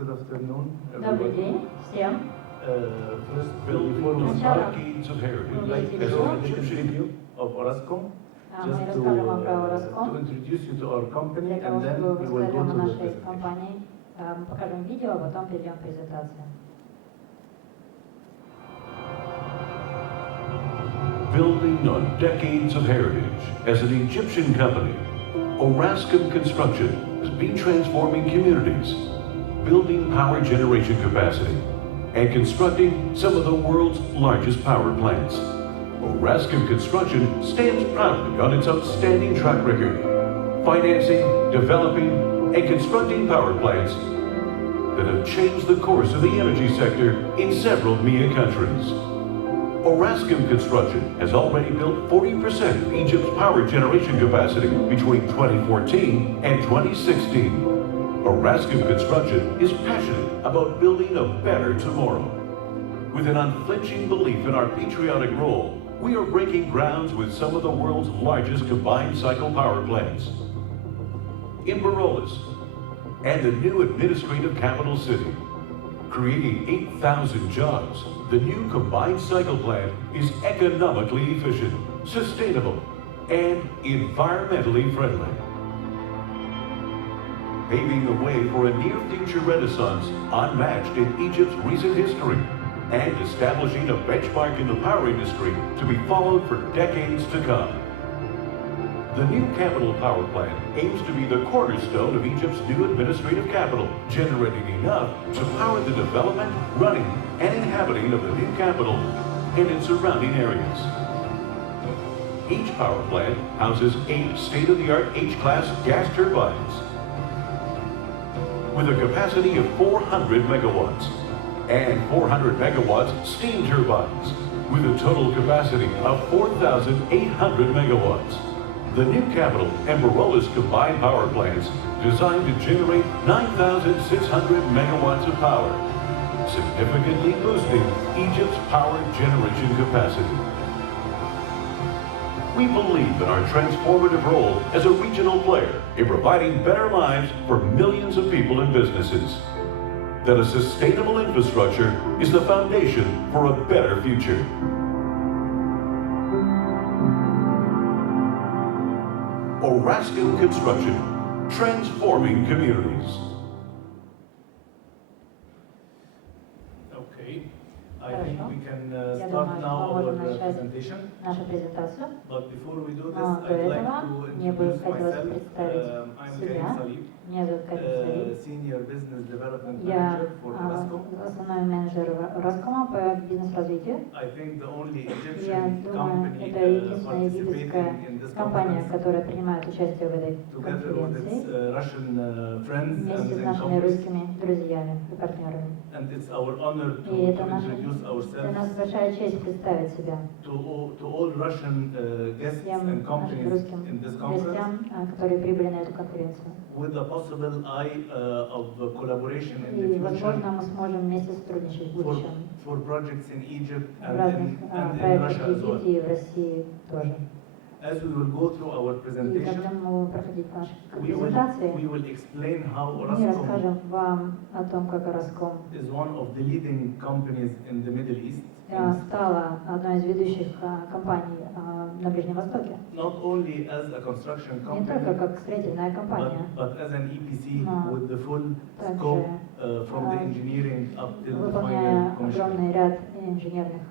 Good afternoon, Добрый everyone. день всем. First, Building before we on start, decades of we'd heritage like to as show a an little Egyptian video of Orascom, Мы just расскажем вам про Orascom, to introduce you to our company, для того, and then чтобы we вы will рассказали go о to the нашей presentation. компании. Мы покажем видео, а потом перейдем к презентации. Building on decades of heritage as an Egyptian company, Orascom Construction has been transforming communities, building power generation capacity, and constructing some of the world's largest power plants. Orascom Construction stands proudly on its outstanding track record, financing, developing, and constructing power plants that have changed the course of the energy sector in several MEA countries. Orascom Construction has already built 40% of Egypt's power generation capacity between 2014 and 2016. Orascom Construction is passionate about building a better tomorrow. With an unflinching belief in our patriotic role, we are breaking grounds with some of the world's largest combined cycle power plants. In Barolis and the new administrative capital city, creating 8,000 jobs, the new combined cycle plant is economically efficient, sustainable, and environmentally friendly. Paving the way for a near-future renaissance unmatched in Egypt's recent history, and establishing a benchmark in the power industry to be followed for decades to come. The new capital power plant aims to be the cornerstone of Egypt's new administrative capital, generating enough to power the development, running, and inhabiting of the new capital and its surrounding areas. Each power plant houses 8 state-of-the-art H-class gas turbines with a capacity of 400 megawatts and 400 megawatts steam turbines with a total capacity of 4,800 megawatts. The new capital and Barolis combined power plants designed to generate 9,600 megawatts of power, significantly boosting Egypt's power generation capacity. We believe in our transformative role as a regional player in providing better lives for millions of people and businesses. That a sustainable infrastructure is the foundation for a better future. Orascom Construction, transforming communities. Okay, I think we can start now our presentation. Нашу презентацию. But before we do this, Но до I'd like этого to мне бы introduce хотелось myself. представить I'm себя. Karim Salib, Меня зовут Карим Салиб. Senior Business Development Я Manager for Orascom. основной менеджер Orascom по бизнес-развитию. I think the only Я Egyptian думаю, company это единственная египетская participating in this компания, conference, которая принимает участие в этой together with its конференции Russian friends вместе с and нашими companies. русскими друзьями и партнерами. And it's our honor to И это introduce для нас ourselves большая честь представить себя to all Russian guests всем and нашим companies русским in this conference, гостям, которые прибыли на эту конференцию. with a possible eye of collaboration in И, the future возможно, мы сможем вместе сотрудничать в будущем for projects in Egypt в and разных in проектах Russia в as well. Египте и в России тоже. As we will go through our И когда presentation, мы будем проходить по нашей we презентации, will explain how мы Orascom расскажем вам о том, как Orascom is one of the leading companies in the Middle East. And стала одной из ведущих компаний на Ближнем Востоке. not only as a construction Не только company, как строительная компания, but as an EPC Но with the full также scope from the engineering up till the выполняя final commissioning. огромный ряд инженерных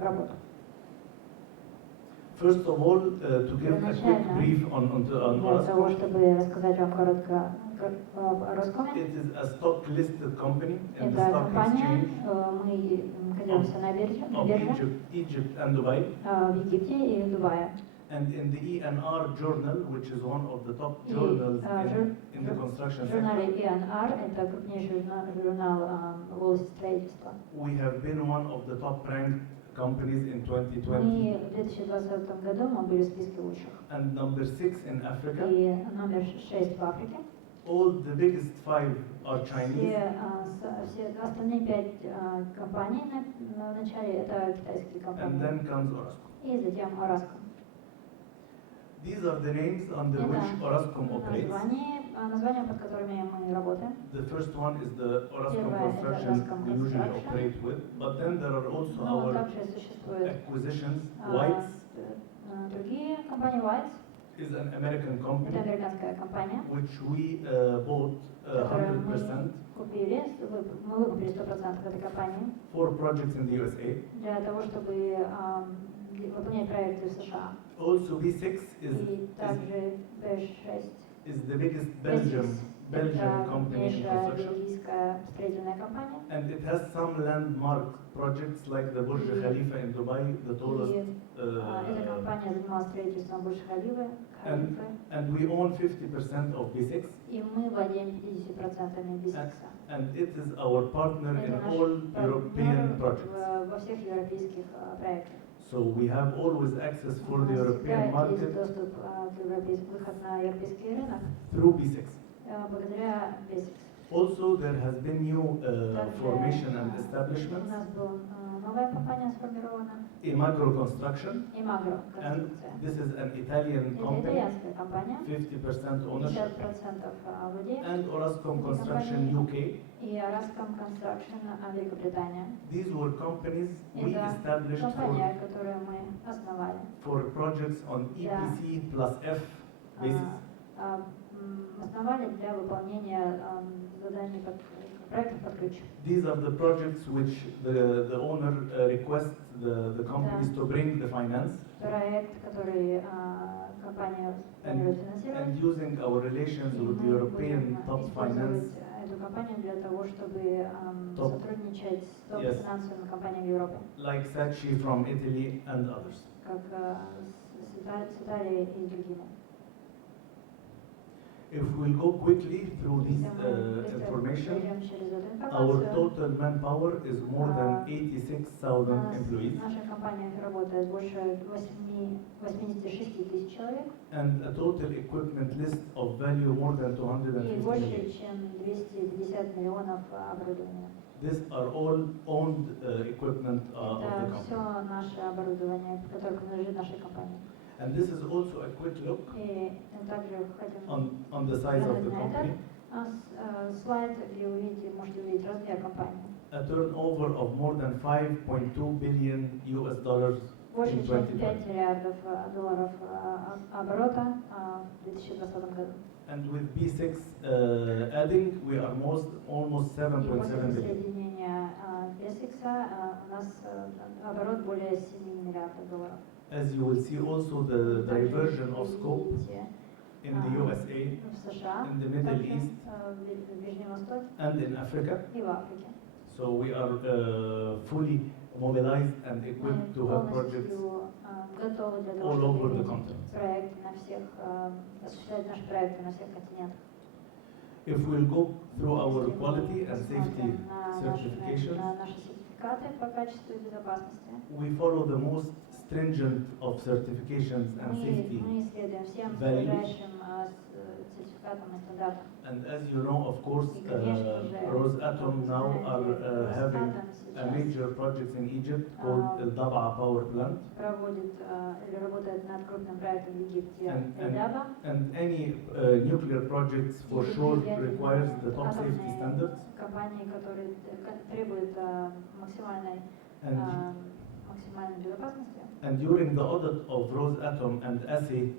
работ. First of all, to give a quick brief on Для того, Orascom, чтобы рассказать вам коротко об Orascom, it is a stock listed company in the это stock компания, exchange мы котируемся на бирже of Egypt and Dubai. в Египте и в Дубае. And in the ENR journal, which is one of the top И journals in the construction в журнале sector, ENR, это крупнейший журнал в области строительства. we have been one of the top ranked companies in 2020 Мы в 2020 году мы были в списке лучших. and number 6 in Africa. И номер 6 в Африке. All the biggest 5 are Chinese. Все остальные 5 компаний на начале это китайские And компании. then comes Orascom. И затем Orascom. These are the names under which Orascom operates. Названия, под которыми мы работаем. The first one is the Orascom Construction we usually operate with, but then there are also our acquisitions. Whites другие компании Whites is an American company, это американская компания, which we bought 100% мы выкупили 100% этой компании for projects in the USA. для того, чтобы выполнять проекты в США. Also B6 И также B6 is the biggest Belgian company in construction. бельгийская строительная компания. And it has some landmark projects like the Burj Khalifa in Dubai, the tallest. Эта компания занималась строительством Бурдж-Халифы. And we own 50% of B6. И мы владеем 50% B6. And it is our partner in all European projects. Во всех европейских проектах. So we have always access for the European market доступ выход на европейский рынок through B6. Благодаря B6. Also, there has been new formation and establishment. У нас была новая компания сформирована. Imagro Construction. Imagro And Construction. this is an Italian Это company. итальянская компания. 50% ownership. 50% владеет. And Orascom Construction UK. И Orascom Construction Великобритания. These were companies we Это established компания, которую мы основали. for projects on EPC plus F basis. Основали для выполнения заданий проектов под ключ. These are the projects which the owner requests the companies to bring the finance. Проект, который компания планирует финансировать. And using our relations with the European top finance. Эту компанию для того, чтобы сотрудничать с топ-финансовыми компаниями в Европе. Like Saatchi from Italy and others. Как с Италией и другими. If we'll go quickly through this information, our total manpower is more than 86,000 employees. Наша компания работает больше 86 тысяч человек. And a total equipment list of value more than 250 И million. больше, чем 250 миллионов оборудования. These are all owned equipment of the Это company. все наше оборудование, которое принадлежит нашей компании. And this is also a quick look И также хотим on the size of the company. Слайд, где можете увидеть размер компании. A turnover of more than 5.2 billion US dollars Больше, in чем 2020. 5 миллиардов долларов оборота в 2020 году. And with B6 adding, we are almost 7.7 И после billion. присоединения B6 у нас оборот более 7 миллиардов долларов. As you will see also the diversion of scope in the USA, в США, in the Middle East, в Ближнем Востоке and in Africa. и в Африке. So we are fully mobilized and equipped to have projects готовы для того, all over the чтобы continent. проекты на всех, осуществлять наши проекты на всех континентах. If we'll go through our quality and safety Посмотрим на certifications, наши сертификаты по качеству и безопасности. we follow the most stringent of certifications and safety Мы следуем всем values. строжайшим сертификатам и стандартам. And as you know, of course, Rosatom now are having a major project in Egypt called the Dab'a Power Plant. Проводит или работает над крупным проектом в Египте And- Эльдаба. And any nuclear projects for sure requires the top safety standards. Компании, которые требуют максимальной безопасности. And during the audit of Rosatom and assay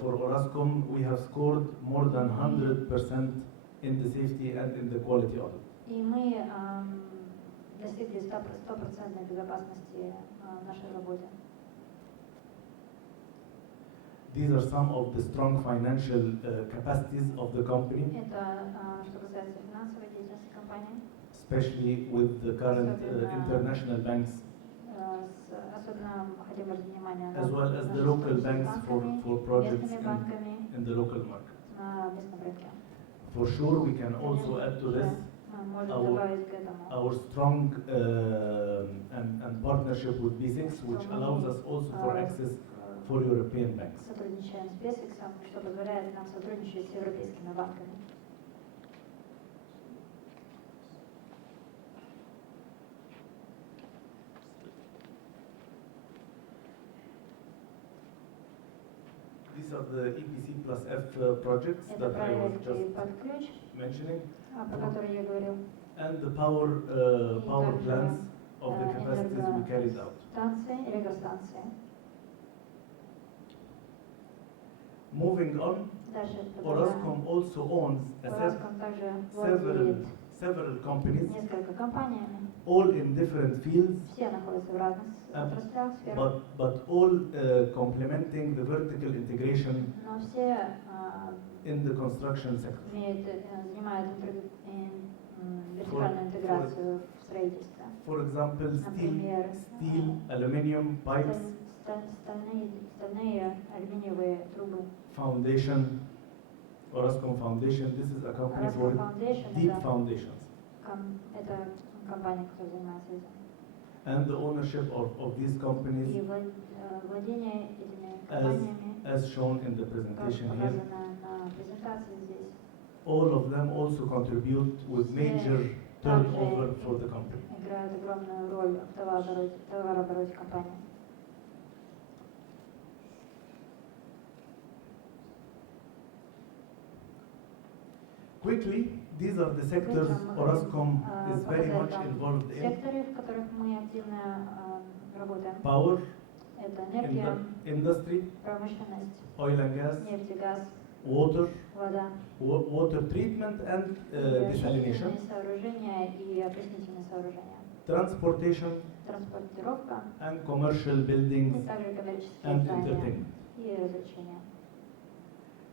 for Orascom, we have scored more than 100% in the safety and in the quality audit. И мы достигли 100% безопасности в нашей работе. These are some of the strong financial capacities of the company, Это что касается финансовой деятельности компании. especially with the current international banks, Особенно хотим обратить внимание as well as the local banks for projects местными банками in the local market. на местном рынке. For sure, we can also add to this Можем our- добавить к этому our strong and partnership with B6, which allows us also for access for European banks. сотрудничаем с Бесиксом, что позволяет нам сотрудничать с европейскими банками. These are the EPC plus F projects Это that I was проекты just под ключ, mentioning, про которые я говорил. and the power plants of the capacities we carried out. Станции, электростанции. Moving on, Дальше продолжаем. Orascom also owns Orascom также владеет several companies, несколько компаниями. all in different fields, Все находятся в разных отраслях, сферах, but all complementing the vertical integration но все in the construction sector. занимают вертикальную интеграцию в строительстве. For example, Например, steel, aluminium, pipes, стальные алюминиевые трубы. foundation, Orascom Foundation. This is a company Orascom for Foundation deep foundations. это компания, которая занимается этим. And the ownership of these companies, И владение этими компаниями, as shown in the как presentation here, показано на презентации здесь, all of them also contribute with major turnover for the company. играют огромную роль в товарообороте компании. Quickly, these are the sectors Orascom is very much involved in. Секторы, в которых мы активно работаем. Power, Это энергия, industry, промышленность, oil and gas, нефть и газ, water, вода, water treatment and desalination, очистительные сооружения и опреснительные сооружения, transportation транспортировка and commercial и buildings также коммерческие and здания entertainment. и развлечения.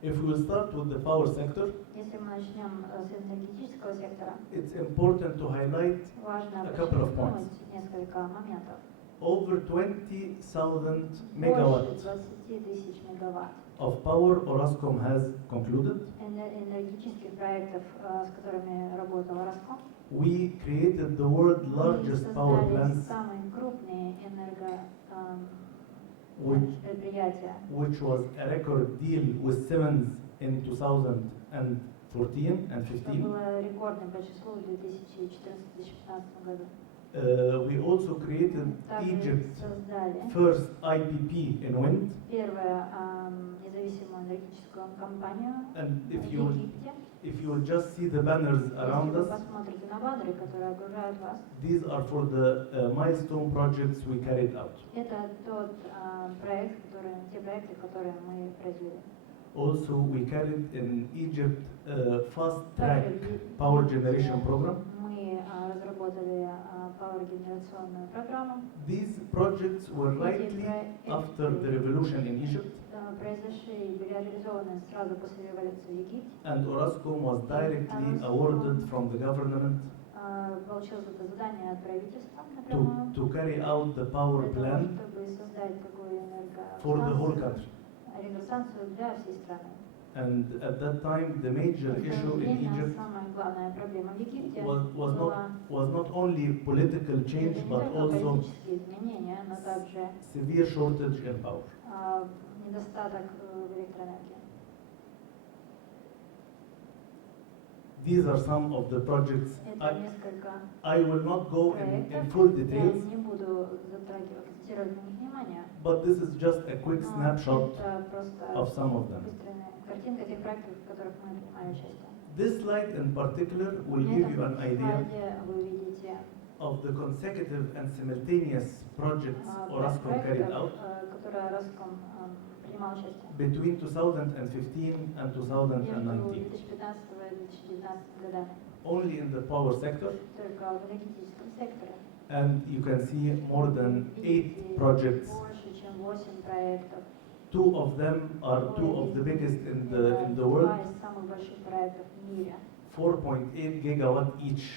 If we will start with the power sector, Если мы начнем с энергетического сектора, it's important to highlight важно a couple of подчеркнуть points. несколько моментов. Over 20,000 Больше megawatts 20 тысяч мегаватт of power Orascom has concluded. энергетических проектов, с которыми работал Orascom. We created the world's largest power Создали plants, самые крупные which, предприятия. which was a record deal with Siemens in 2014 and Это 15. было рекордным по числу в 2014-2015 году. We also created Также Egypt's создали first IPP in wind. первую независимую энергетическую компанию And в if you Египте. will just see the banners around Если вы us, посмотрите на баннеры, которые окружают вас, these are for the milestone projects we carried out. это те проекты, которые мы произвели. Also, we carried in Egypt fast track Также в power Египте generation program. мы разработали power-генерационную программу. These projects were likely after the revolution in Egypt, Произошли и были реализованы сразу после революции в Египте. and Orascom was directly awarded from the government Получил это задание от правительства напрямую, to carry out the power для того, plan чтобы создать такую for the whole country. электростанцию для всей страны. And at that time, the major В то issue in время Egypt самая главная проблема в Египте was not only political change, не but только also политические изменения, но также severe shortage in power. недостаток в электроэнергии. These are some of the projects. Это несколько I will not go in проектов. full Я details, не буду акцентировать на них внимание. but this is just a quick Но snapshot это просто of some of them. быстрая картинка тех проектов, в которых мы принимали участие. This slide in particular will На give you этом an idea слайде вы видите of the consecutive and simultaneous projects Orascom carried out в которые Orascom принимал участие between 2015 and между 2019, 2015 и 2019 годами, only in the power sector. только в энергетическом секторе. And you can see more than 8 projects. Больше, чем 8 проектов. Two of them are two of the biggest in the world, Два из самых больших проектов в мире. 4.8 gigawatt each,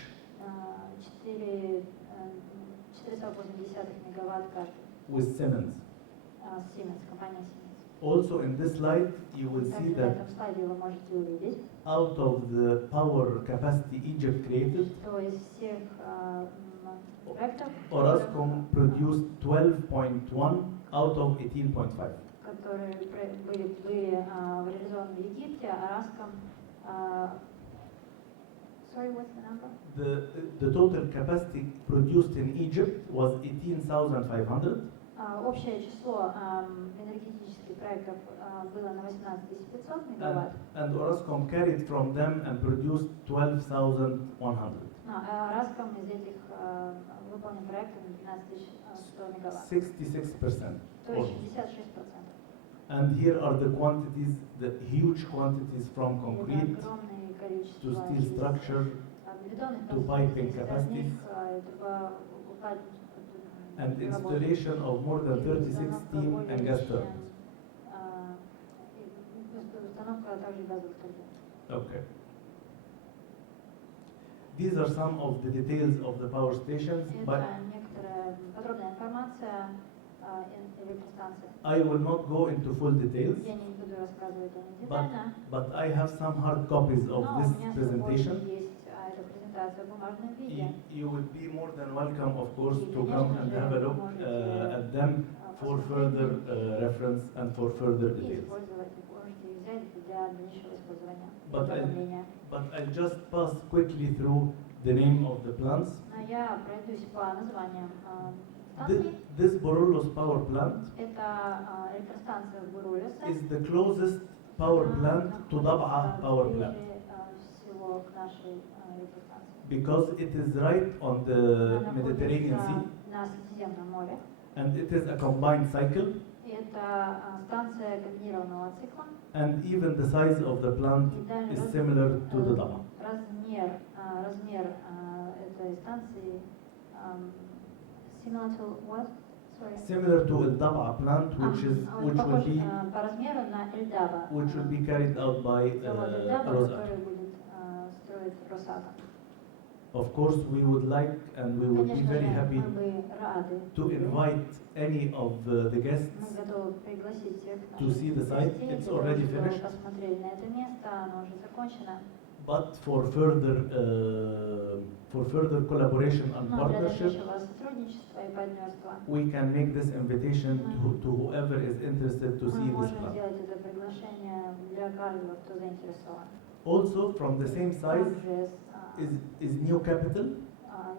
4,8 мегаватт каждый. with Siemens. Siemens, компания Siemens. Also in this slide, you will see Также на that этом слайде вы можете увидеть, out of the power capacity Egypt created, что из всех проектов, Orascom produced 12.1 out of 18.5. которые были реализованы в Египте, Orascom, sorry, what's the number? The total capacity produced in Egypt was 18,500, Общее число энергетических проектов было на 18 500 мегаватт. And Orascom carried from them and produced 12,100. Orascom из этих выполнен проектов на 12 100 мегаватт. 66%. То есть almost. 66%. And here are the quantities, the huge quantities from concrete Это огромное количество to steel structure бетонных to piping конструкций, capacities, стальных, and installation of more than 36 steam and gas turbines. Установка также газовых турбин. Okay. These are some of the details of the power stations, but Это некоторая подробная информация электростанции. I will not go into full details, Я не буду рассказывать о них детально, but I have some hard copies of но this у меня с собой presentation. есть эта презентация в бумажном виде. You would be more than welcome, of course, И, to come конечно and же, have a look можете at them for further reference and for further и details. использовать, можете их взять для дальнейшего использования. But оформления. I'll just pass quickly through the name of the plants. Но я пройдусь по названиям станций. This Borullos power plant Это электростанция в Бурулисе. is the closest power plant to Dab'a power plant Всего к нашей электростанции. because it is right on the Она Mediterranean находится Sea на Средиземном море. and it is a combined cycle, Это станция комбинированного цикла. and even the size of the plant И дальний is similar to the Dab'a. размер этой станции similar to what? Sorry. Similar to the Dab'a plant, which will похож be по размеру на Эльдаба. which will be carried out by Завод Эльдаба, Rosat. который будет строить Росатом. Of course, we would like and we would be Конечно very же, happy мы бы рады. to invite any of the Мы guests готовы пригласить всех to наших see the site. гостей, It's для того, already чтобы finished. посмотреть на это место, оно уже закончено. But for further collaboration and Но для partnership, дальнейшего сотрудничества и партнерства we can make this invitation to whoever is interested to мы see this можем plan. сделать это приглашение для каждого, кто заинтересован. Also, from the same size Также is New Capital.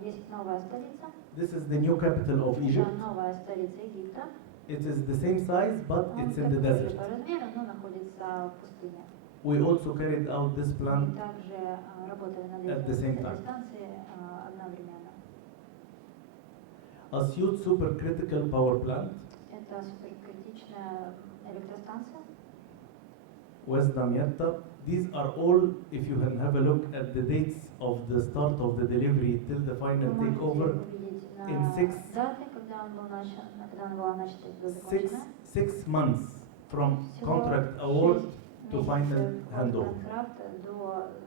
есть новая столица. This is the new capital of Egypt. Это новая столица Египта. It is the same size, but Он it's in the такой же desert. по размеру, но находится в пустыне. We also carried out this Мы plan также работали над at the same time. этой станцией одновременно. Asyut Supercritical Power Plant, Это суперкритичная электростанция. West Damietta. These are all, if you can have a look at the dates of the start of the delivery till the final Вы можете takeover, увидеть in на six- даты, когда она была начата и закончена. 6 months from Всего contract award 6 to final месяцев от handover. контракта до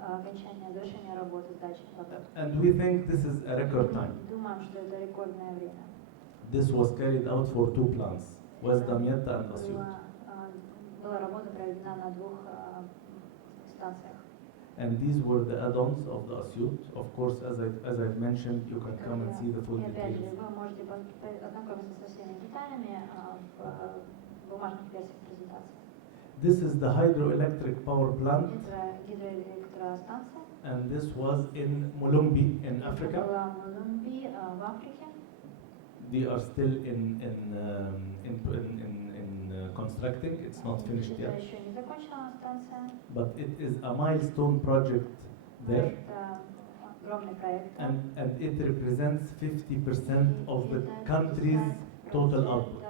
окончания завершения работы, сдачи работ. And we think this is a record time. Думаем, что это рекордное время. This was carried out for 2 plants, West Damietta and Asyut. Была работа проведена на двух станциях. And these were the add-ons of the Asyut. Of course, as I've mentioned, you can come and see the full И опять же, details. вы можете ознакомиться со всеми деталями в бумажных версиях презентации. This is the hydroelectric power plant, Это гидроэлектростанция. and this was in Mulumbi in Это Africa. была в Молдове, в Африке. They are still in constructing. It's not finished Это yet, еще не закончена станция. but it is a milestone project there, Это огромный проект. and it represents 50% of the country's total output.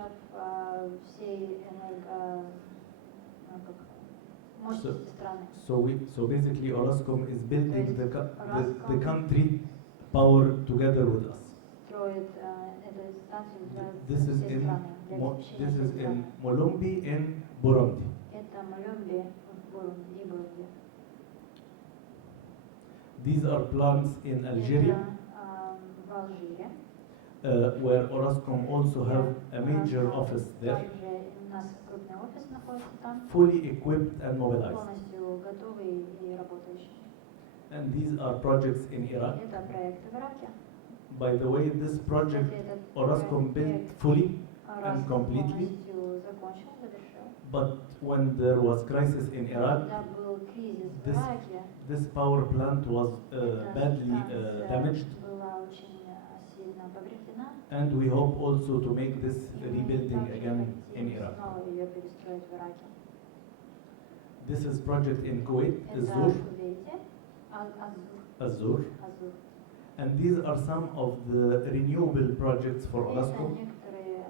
Всей мощности страны. So basically, Orascom is building the country power together with us. Строит эту станцию для This is всей in страны, для обеспечения This всей is страны. in Mulumbi in Burundi. Это Молдове, Бурунди и Бурунди. These are plants in Algeria, Это в Алжире. where Orascom also have a major office there, Также у нас крупный офис находится там, fully equipped and mobilized. полностью готовый и работающий. And these are projects in Iraq. Это проект в Ираке. By the way, this project Кстати, этот Orascom built проект fully, Orascom completely. полностью закончил, завершил. but when there was crisis in Iraq, Когда был кризис в this Ираке, this power plant was эта badly станция damaged, была очень сильно повреждена. And we hope also to make this rebuilding Также again in хотим Iraq. снова ее перестроить в Ираке. This is project in Kuwait, Это Azur. в Кувейте, Azur. Азур. And these are some of the renewable projects for Это Orascom. некоторые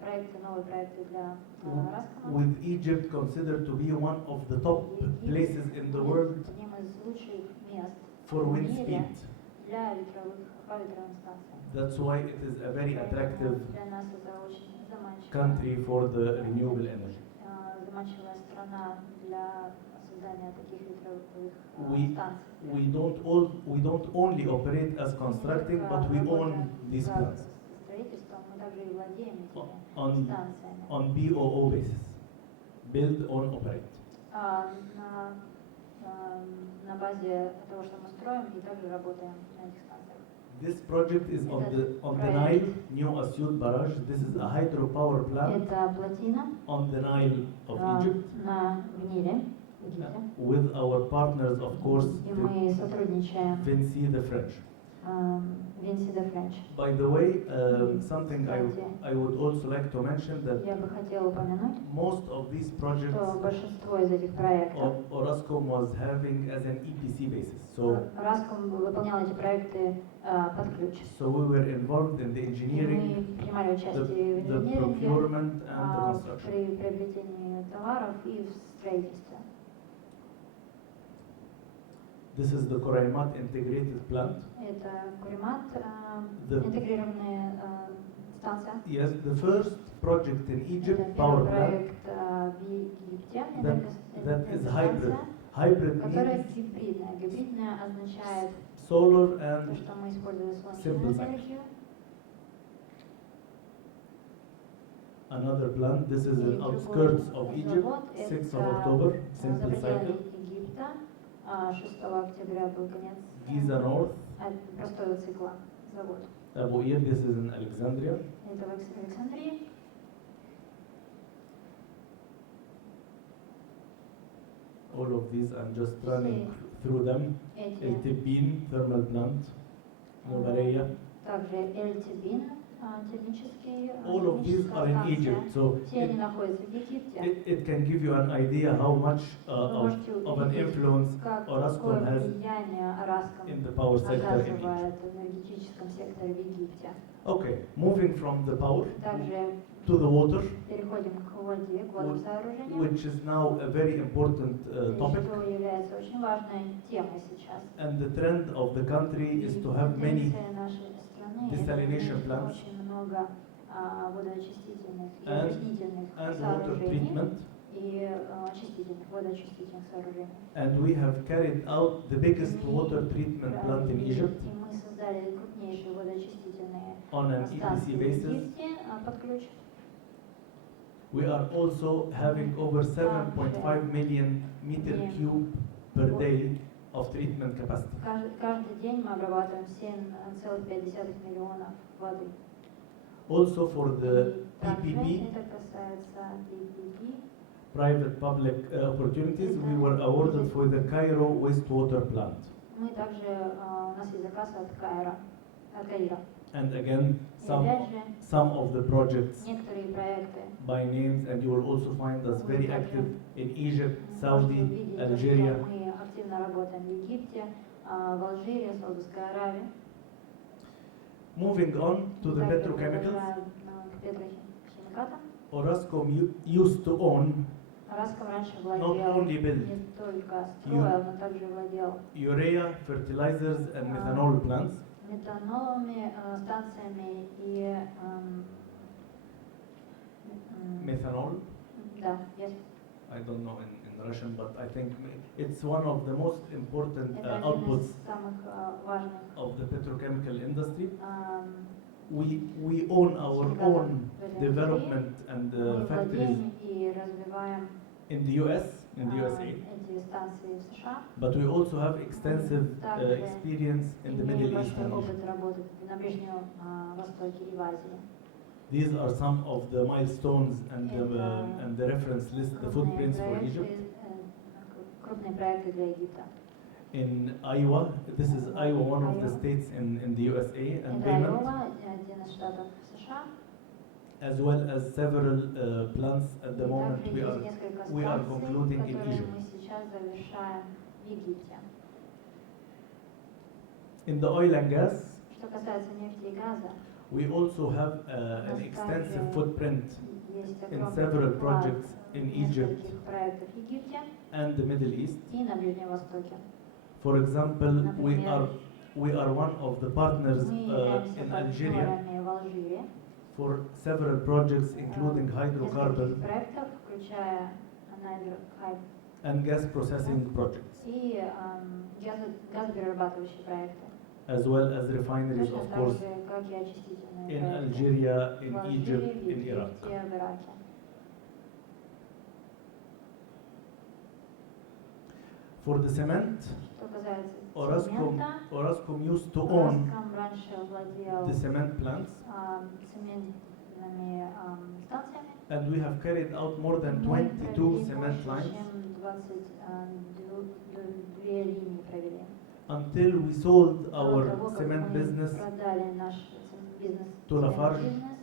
проекты, новые проекты для Orascom. With Egypt considered to be one of the top places in the world Одним из лучших мест for в wind мире speed. для по ветровым станциям. That's why it is a very attractive Для нас это очень заманчивая, country for the renewable energy. заманчивая страна для создания таких ветровых станций. We don't only operate as constructing, but we own these plants Строительством мы также и владеем этими on станциями. on BOO basis, build, own, operate. На базе того, что мы строим, и также работаем на этих станциях. This project is on the Nile, New Asyut Barrage. This is a hydropower plant Это плотина on the Nile of Egypt в Ниле, в Египте. with our partners, of course, И мы сотрудничаем Vinci the French. Винси де Френч. By the way, something I would also like to mention that Я бы хотела упомянуть, most of these projects что большинство из этих проектов Orascom was having as an EPC basis. So Orascom выполнял эти проекты под ключ. So we were involved in the И engineering, мы принимали участие в the инженеринге, procurement and the construction. при приобретении товаров и в строительстве. This is the Koraimat integrated plant. Это Куримат, The- интегрированная станция. Yes, the first project in Это Egypt, первый power plant, проект в Египте. that is hybrid. Станция, Hybrid которая means гибридная. Гибридная означает solar то, and что мы используем Simple солнечную cycle. энергию. another plant. This is И in другой outskirts of Egypt, завод. 6th of Это October, за simple cycle. пределами Египта. 6 октября был конец Giza North, простого цикла завод. Abu Qir, this is in Alexandria. Это в Александрии. All of these I'm just running through them. Эти El Tibbin thermal plant, Mubareya. также Эль-Тибин, термический, All of these are in Egypt, so Все они находятся в Египте. it can give you an idea how much Вы можете of an увидеть, influence какое Orascom has влияние Orascom in the power sector in Egypt. оказывает в энергетическом секторе в Египте. Okay, moving from the power Также to the water, переходим к воде, к водным сооружениям. which is now a very important topic. Что является очень важной темой сейчас. And the trend of the country is to have many Тенденция нашей страны desalination это plants очень много водоочистительных и and опреснительных water сооружений treatment. и очистительных, водоочистительных сооружений. And we have carried out the biggest Мы water treatment plant in провели, Egypt И мы создали крупнейшие водоочистительные on an EPC станции в basis. Египте под ключ. We are also having over 7.5 million meter cube per day of treatment capacity. Каждый день мы обрабатываем 7,5 миллионов воды. Also for the Также PPP, это касается PPP. private-public opportunities, we were awarded for the Cairo wastewater plant. Мы также, у нас есть заказ от Каира. And again, И опять же, some of the projects некоторые проекты by names, and you will also find us very active in Egypt, можете Saudi, увидеть, то, Algeria. что мы активно работаем в Египте, в Алжире, Саудовской Аравии. Moving on to the Также petrochemicals, продолжаем к петрохимикатам. Orascom used to own Orascom раньше not владел only build не только строил, но также владел urea, fertilizers, and methanol plants. метановыми станциями и Methanol, да, есть. I don't know in Russian, but I think it's one of the most important Это один outputs из самых важных. of the petrochemical industry. We own our own development and Мы factories владеем и развиваем in the US, in the USA, эти станции в США. but we also have extensive Также experience in the имеем Middle East большой and Asia. опыт работы на Ближнем Востоке и в Азии. These are some of the milestones and the reference list, the footprints for Egypt. Крупные проекты для Египта. in Iowa. This is Iowa, one of the states in the USA, and Это payment, Айова, один из штатов США. as well as several plants at the И moment также есть несколько we are станций, concluding in которые Egypt. мы сейчас завершаем в Египте. In the oil and gas, Что касается нефти и газа, we also have an extensive footprint есть in огромный several вклад projects in Egypt нескольких проектов в Египте and the Middle East. и на Ближнем Востоке. For example, Например, we are one of the partners Мы являемся in Algeria партнерами в Алжире, for several projects including нескольких hydrocarbon проектов, включая and gas processing projects, и газоперерабатывающие проекты. as well as refineries, Точно of так course, же, как и очистительные in проекты. Algeria, В in Алжире, Egypt, в in Iraq. Египте, в Ираке. For the cement, Что касается цемента, Orascom used to own Orascom раньше владел the cement plants, цементными станциями. and we have carried out more than Мы 22 провели cement больше, lines чем 22 линии провели. until we sold До our того, как cement мы business, продали наш бизнес, to Lafarge, цемент-бизнес,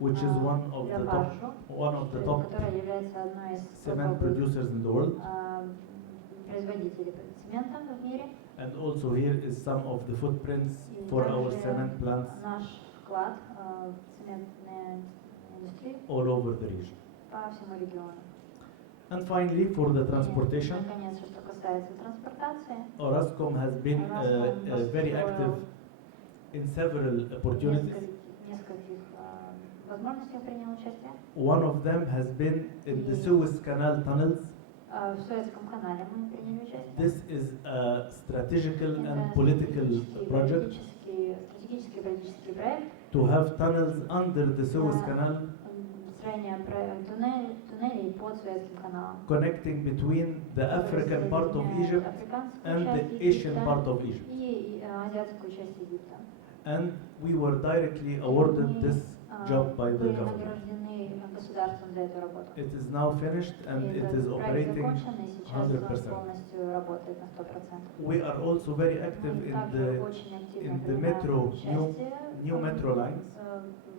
which is Lafarge, one of the top которая является одной из cement топовых producers in the world. производителей цемента в мире. And also here is some of the footprints И for our также cement plants наш вклад в цементную индустрию all over the region. по всему региону. And finally, for the И, transportation, наконец, что касается транспортации, Orascom has been Orascom very построил active in several opportunities. нескольких возможностях принял участие. One of them has been in the Suez Canal tunnels. В Суэцком канале мы приняли участие. This is a strategical Это and political project стратегический политический проект. to have tunnels under the Suez Canal Строение туннелей под Суэцким каналом. connecting between the African part of Egypt and the Asian part of Egypt. И азиатскую часть Египта. And we were directly awarded this job by the Были government. награждены государством за эту работу. It is now finished and И it этот is проект operating закончен, и сейчас он 100%. полностью работает на 100%. We are also very active Мы in также очень активно the принимаем metro, участие new metro lines.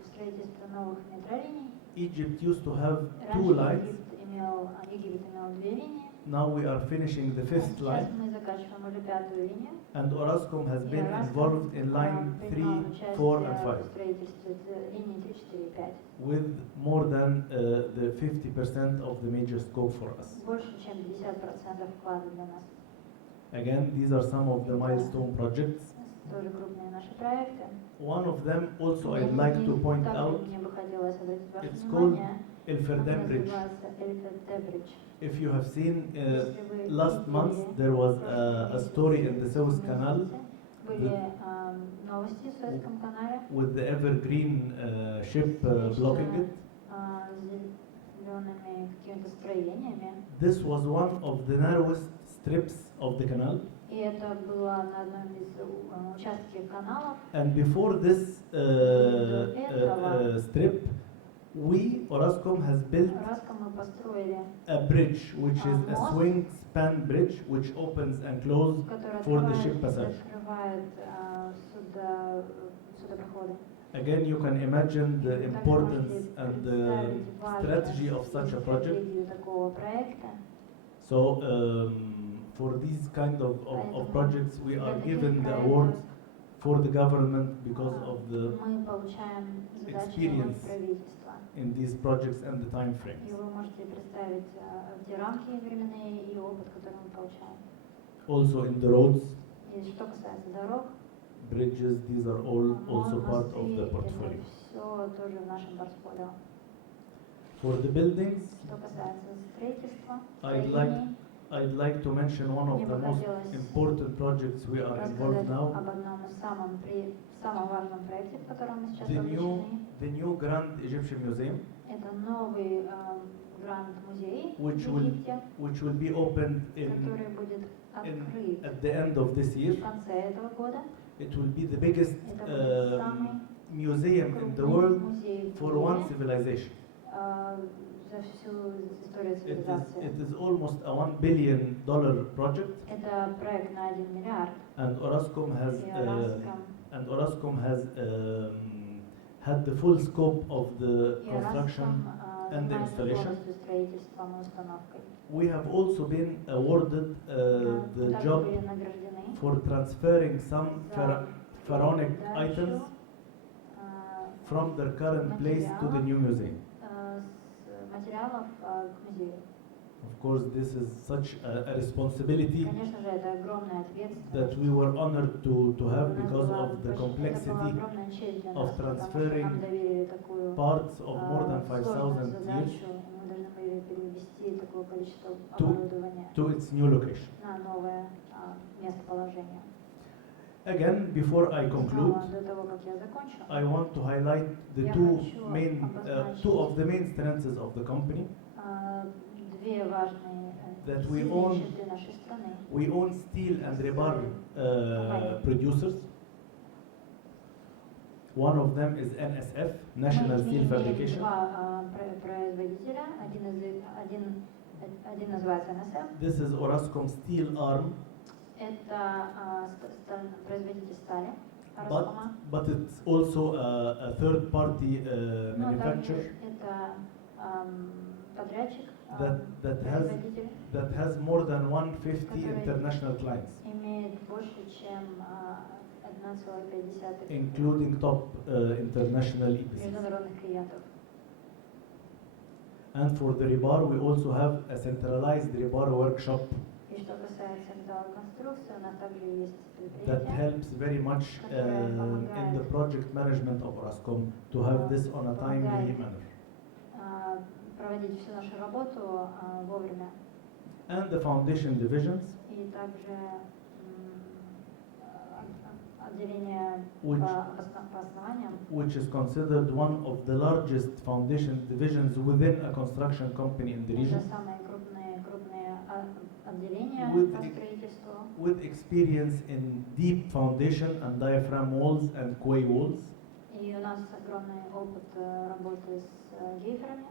в строительстве новых метролиний. Egypt used to have two Раньше lines. Египет имел 2 линии. Now we are finishing the fifth Сейчас line, мы заканчиваем уже 5-ю линию. and Orascom has И been Orascom, involved in line 3, принимал 4, участие and в 5 строительстве линии 3, 4 и 5. with more than the 50% of the major scope for us. Больше, чем 50% вклада для нас. Again, these are some of the milestone projects. Тоже крупные наши проекты. One of them also I'd like to point out, Мне бы хотелось обратить ваше it's called внимание. Elferdem Bridge. Называется Эльфердем Bridge. If you have seen Если вы last month, видели there was прошлый a story in the Suez месяц, Canal были новости в Суэцком канале with the evergreen ship blocking it. зелеными какими-то строениями. This was one of the narrowest strips of the canal. И это было на одном из участков каналов. And before this strip, we, Orascom, has built Orascom мы построили, a bridge, which is a Мост. swing span bridge, which opens and closes который for the открывает ship и passage. закрывает судопроходы. Again, you can imagine the Также importance можете and the представить strategy of важность such и a project. стратегию такого проекта. So, for these kind of projects, we are given the award for the government because of the Мы получаем задачи experience от правительства. in these projects and the time И frames. вы можете представить те рамки временные и опыт, который мы получаем. Also in the roads, И что касается дорог, bridges, these are all also part of мосты, the это portfolio. все тоже в нашем портфолио. For the buildings, Что касается строительства, I'd like to mention one of мне the бы most хотелось important projects we are involved рассказать now, об одном из самом важном проекте, в котором мы сейчас the вовлечены. new Grand Egyptian Museum, Это новый гранд-музей в which Египте, will be opened который будет открыт at the end of this year. в конце этого года. It will be the biggest Это будет самый museum in the крупный world музей в for мире, one civilization. за за всю историю It цивилизации. is almost a $1 billion project, Это проект на 1 миллиард. and Orascom has И Orascom had the full scope of the И construction. Orascom and the занимается installation. полностью строительством и установкой. We have also been awarded the Мы также job были награждены for transferring some за pharaonic передачу, items from their current place to the new museum. с материалов к музею. Of course, this is such a responsibility Конечно же, это огромная that ответственность. we were honored to have У нас because была of the это была complexity огромная честь для of нас, потому что transferring нам доверили такую parts of more than сложную 5,000 задачу, years и мы должны были перевести такое количество to- оборудования to its new location. на новое местоположение. Again, before I conclude, Снова, до того, как я закончу, I want to highlight the Я two хочу two of the main strengths of the company. две важные That we сильные own- черты нашей страны. We own steel and rebar producers. One of them is NSF, National Мы Steel имеем Fabrication. два производителя. Один называется NSF. This is Orascom Steel Arm, Это производитель стали. Orascom. but it's also a third-party Но также manufacturer это подрядчик, that производитель, has more than 150 Который- international clients, имеет больше, чем 1,5 including top international EPCs. международных клиентов. And for the rebar, we also have a centralized rebar workshop И что касается металлоконструкции, у нас также есть that предприятие, helps very much in the project management of Orascom to have this on a timely manner. проводить всю нашу работу вовремя. And the foundation divisions, И также отделение Which- по основаниям, which is considered one of the largest foundation divisions within a construction company in the это region, самые крупные отделения With по ex- строительству. with experience in deep foundation and diaphragm walls and quay walls. И у нас огромный опыт работы с гейферами.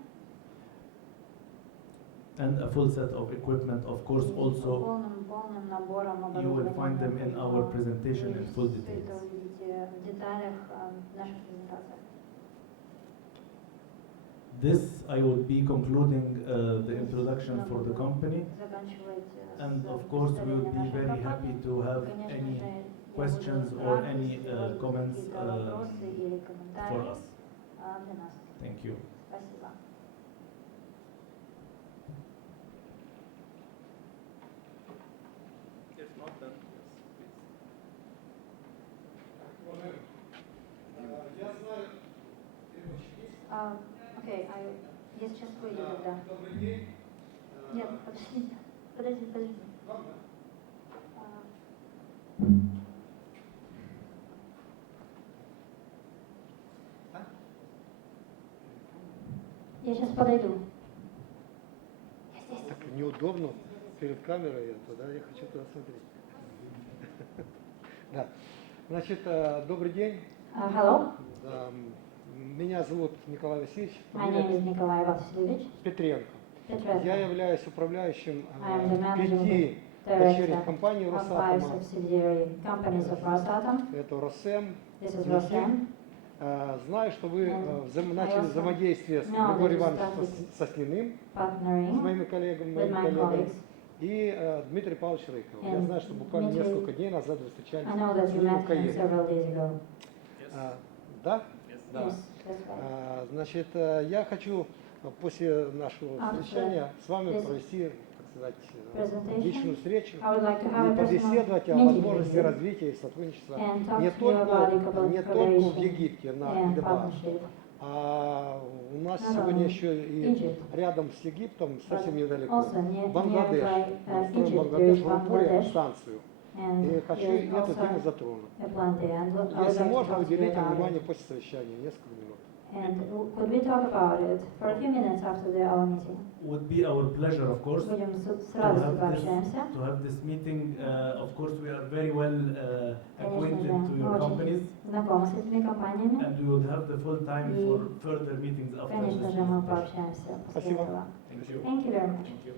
And a full set of equipment, of course, И also полным набором you will оборудования. find them in our presentation in full Вы это details. увидите в деталях в наших презентациях. This I will be concluding the introduction for the company, Заканчивайте and с of course we will представлением be нашей very компании. happy to have Конечно any же, я questions буду or рад, any если у вас будут comments какие-то вопросы или for комментарии us. для нас. Thank you. Спасибо. If not, then Окей, я сейчас выйду тогда. Добрый день. Нет, подожди. Я сейчас подойду. Я здесь. Так неудобно перед камерой, я хочу туда смотреть. Да. Значит, добрый день. Hello, Да, меня зовут Николай Васильевич, my name is Nikolai Vasilyevich Петренко. Я Petrenko. являюсь управляющим I am the managing 5 director дочерних компаний of 5 Росатома. subsidiary companies of Rosatom. Это Росем. This is Rosem. Знаю, что вы начали also взаимодействие с know Григорием that you Ивановичем started Сосниным, с Partnering моими коллегами, with my colleagues. и Дмитрий Павлович Рыковым. Я And знаю, что буквально Дмитрий- несколько дней назад вы встречались I know that с you ним met в him Каире. several days ago. Да? Да. Yes, that's right. Значит, я хочу после нашего After совещания с вами this провести, так сказать, presentation, личную встречу I would like to have и a personal побеседовать о meeting with возможности you развития и сотрудничества and talk не to you about только в cooperation Египте на and Дебар, partnership. а у нас Not сегодня only еще и Egypt, рядом с Египтом, совсем but недалеко, also Бангладеш. nearby Мы строим Egypt, there Бангладеш, is в Рампуре Bangladesh, станцию. И and хочу there is эту тему also затронуть. a plant there. And I would Если like to можно, talk to you уделите about внимание it. после совещания, несколько минут. And could we talk about it for a few minutes after our meeting? Would be our pleasure, of course, Будем to с радостью have пообщаемся. this meeting. Of course, we are very well Конечно acquainted же, to мы your очень companies, знакомы с этими компаниями. and we would have the full time И, for further meetings after Конечно this же, мы presentation. пообщаемся после Спасибо. этого. Thank you. Thank you very much. Thank you.